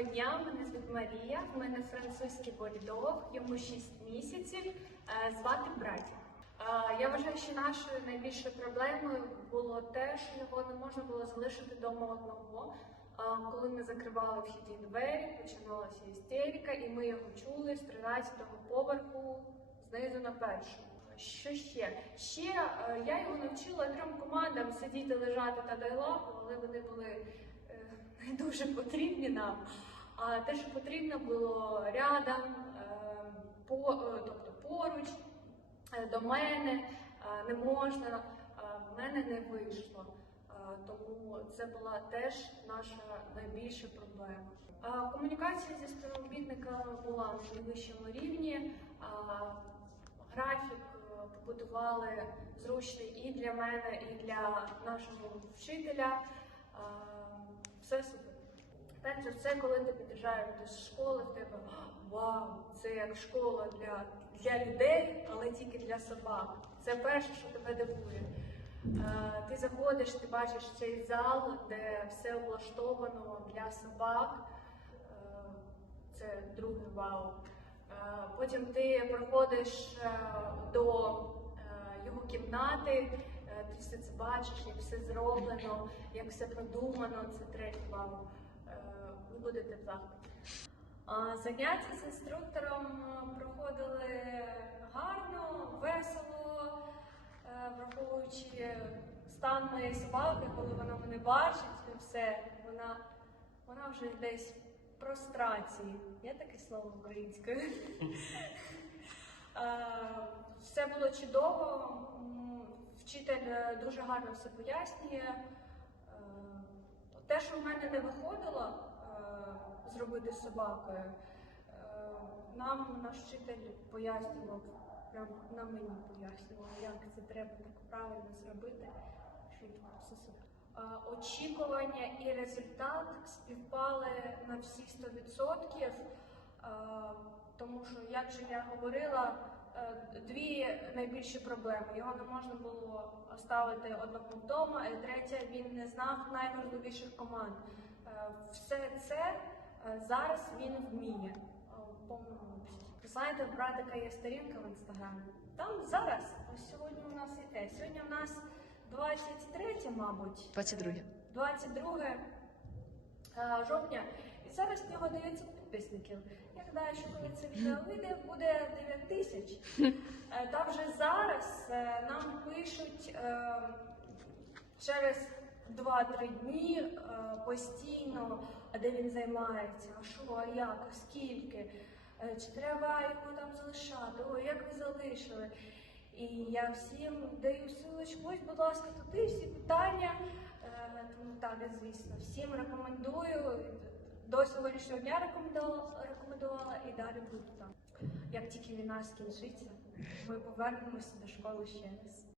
Доброго дня, мене звуть Марія. У мене французький бульдог, йому 6 місяців. е, Звати Браті. Е, Я вважаю, що нашою найбільшою проблемою було те, що його не можна було залишити вдома одного. Е, Коли ми закривали вхідні двері, починалася істерика, і ми його чули з 13-го поверху знизу на першому. Що ще? Ще я його навчила трьом командам сидіти, лежати та дай лапу, але вони були не дуже потрібні нам. А те, що потрібно було рядом, е, по, е, тобто поруч, е, до мене не можна, в мене не вийшло. Тому це була теж наша найбільша проблема. Комунікація зі співробітниками була на найвищому рівні. Графік побудували зручний і для мене, і для нашого вчителя. Все супер. Перш за все, коли ти під'їжджаєш до школи, в тебе вау, це як школа для, для людей, але тільки для собак. Це перше, що тебе дивує. Е, ти заходиш, ти бачиш цей зал, де все облаштовано для собак. Е, це другий вау. Е, Потім ти проходиш е, до його кімнати, ти все це бачиш, як все зроблено, як все продумано. Це третій вау. Е, Ви будете в захваті. Заняття з інструктором проходили гарно, весело, е, враховуючи стан моєї собаки, коли вона мене бачить, і все, вона, вона вже десь в прострації. Є таке слово українською? Е, Все було чудово. Вчитель е, дуже гарно все пояснює. Е, Те, що в мене не виходило е, зробити з собакою, нам наш вчитель пояснював, прям на мені пояснював, як це треба так правильно зробити, Очікування і результат співпали на всі 100%, е, тому що, як же я говорила, дві найбільші проблеми. Його не можна було оставити одному вдома, і третє, він не знав найважливіших команд. Е, Все це е, зараз він вміє е. Ви Знаєте, в братика є сторінка в інстаграмі. Там зараз, ось сьогодні у нас яке? Сьогодні у нас 23, мабуть. 22. 22 е, жовтня. Зараз в нього 900 підписників. Я гадаю, що коли це відео вийде, буде 9 тисяч. Е, Та вже зараз е, нам пишуть е, через 2-3 дні постійно, а де він займається, а що, а як, скільки, чи треба його там залишати, ой, як ви залишили. І я всім даю силочку, ось, будь ласка, туди всі питання. Тому так, звісно, всім рекомендую. До сьогоднішнього дня рекомендувала, рекомендувала і далі буду там. Як тільки війна скінчиться, ми повернемося до школи ще раз.